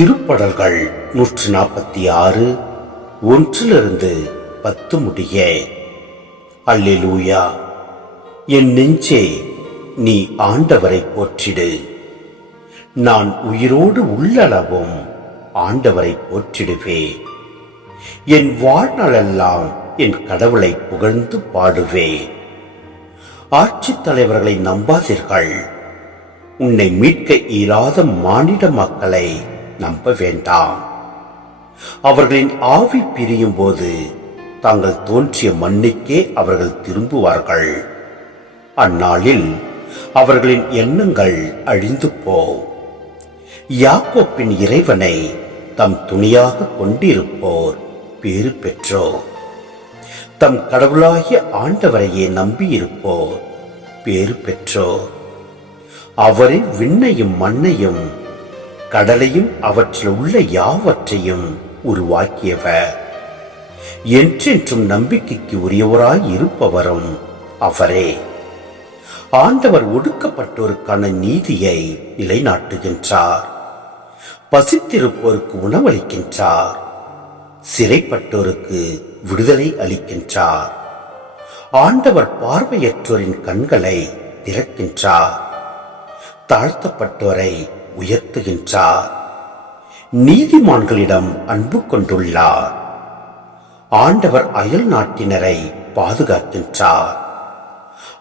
திருப்படல்கள் 146 1 10 முடிய. அல்லேலூயா. என் நெஞ்சே, நீ ஆண்டவரை போற்றிடு. நான் உயிரோடு உள்ளளவும் ஆண்டவரை போற்றிடுவே. என் வாழ்நாளெல்லாம் என் கடவுளை புகழ்ந்து பாடுவே. ஆட்சித் தலைவர்களை நம்பாதீர்கள். உன்னை மீட்க இயலாத மானிட மக்களை நம்ப வேண்டாம். அவர்களின் ஆவி பிரியும் போது தாங்கள் தோன்றிய மண்ணுக்கே அவர்கள் திரும்புவார்கள். அந்நாளில் அவர்களின் எண்ணங்கள் அழிந்து போ. யாக்கோப்பின் இறைவனை தம் துணையாக கொண்டிருப்போர் பேறு பெற்றோர். தம் கடவுளாகிய ஆண்டவரையே நம்பியிருப்போர் பேறு பெற்றோர். அவரே விண்ணையும் மண்ணையும் கடலையும் அவற்றில் உள்ள யாவற்றையும் உருவாக்கியவர். என்றென்றும் நம்பிக்கைக்கு உரியவராய் இருப்பவரும் அவரே. ஆண்டவர் ஒடுக்கப்பட்டோருக்கான நீதியை நிலைநாட்டுகின்றார். பசித்திருப்போருக்கு உணவளிக்கின்றார். சிறைப்பட்டோருக்கு விடுதலை அளிக்கின்றார். ஆண்டவர் பார்வையற்றோரின் கண்களை திறக்கின்றார். தாழ்த்தப்பட்டோரை உயர்த்துகின்றார். நீதிமான்களிடம் அன்பு கொண்டுள்ளார். ஆண்டவர் அயல் நாட்டினரை பாதுகாக்கின்றார்.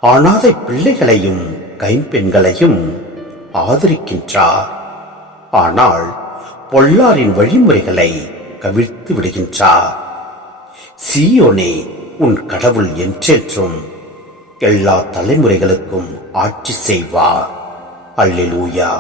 அனாதை பிள்ளைகளையும் கைம்பெண்களையும் ஆதரிக்கின்றார். ஆனால் பொல்லாரின் வழிமுறைகளை கவிழ்த்து விடுகின்றார். சீயோனே, உன் கடவுள் என்றென்றும் எல்லா தலைமுறைகளுக்கும் ஆட்சி செய்வார். அல்லேலூயா.